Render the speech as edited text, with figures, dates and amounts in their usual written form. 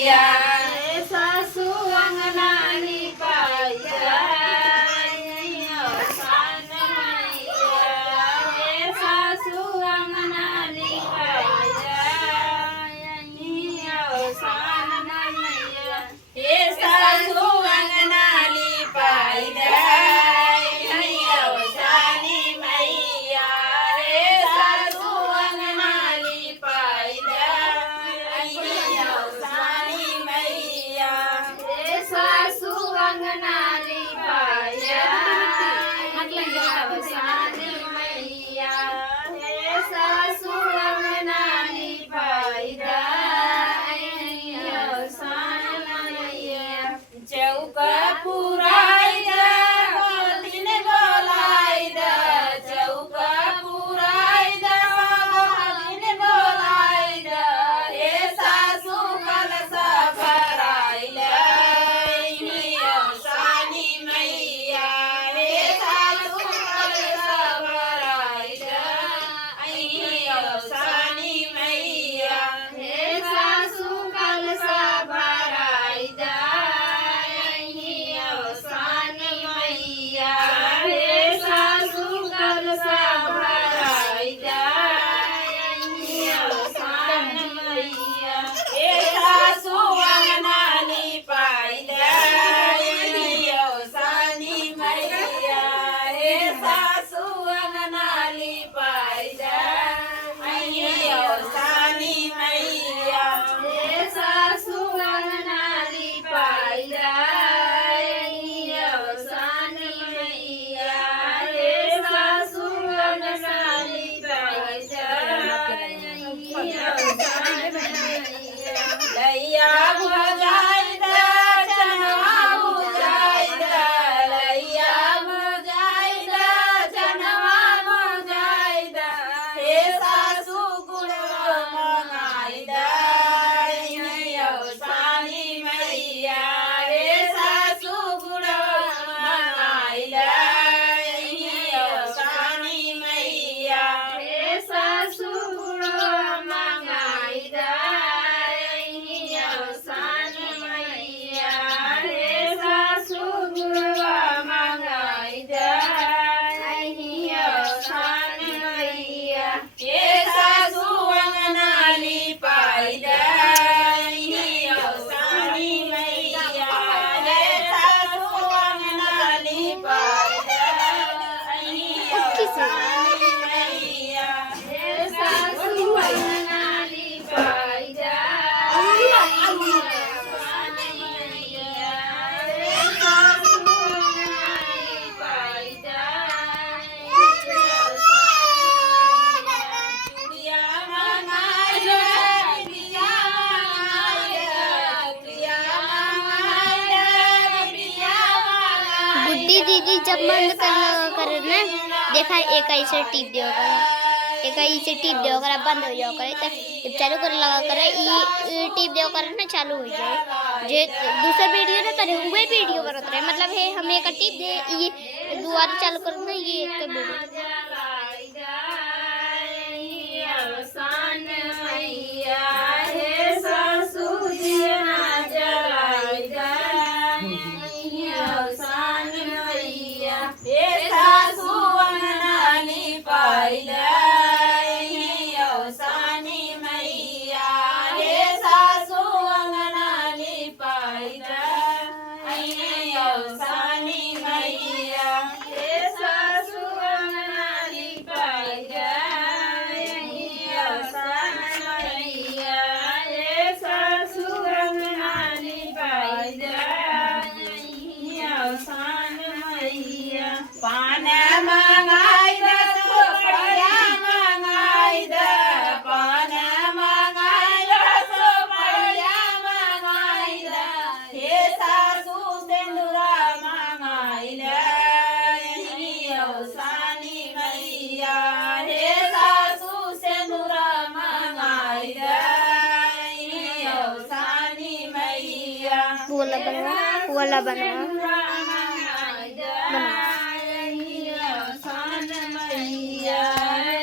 मैया हे सासू अंगना लिपाई सान मैया हे सासू अंगना लिपाई सान मैया हे सासू अंगना लिपाई चौका पुराई दिन बोलाई चौका पुराई दिन बोलाई हे सासू कलसा भराई सानी मैया हे सासू कलसा भराई सानी मैया हे सासू कलसा भराई दीदी जब बंद करना देखा एक ऐसे टिप दिया कर एक ऐसे टिप दिया कर बंद हो जाओ करे तब चालू कर लगा करे ये टिप दिया कर ना चालू हो जाए जे दूसरा वीडियो ना करे हुए वीडियो करत रहे मतलब है हमें एक टिप दे ये दोबारा चालू करना ये एक वीडियो पान मंगाई सुपड़िया मंगाई पान मंगाई सुपड़िया मंगाई हे सासू सिंदूरा मंगाई सानी मैया हे सासू सिंदूरा मंगाई सानी मैया वाला बनवा बना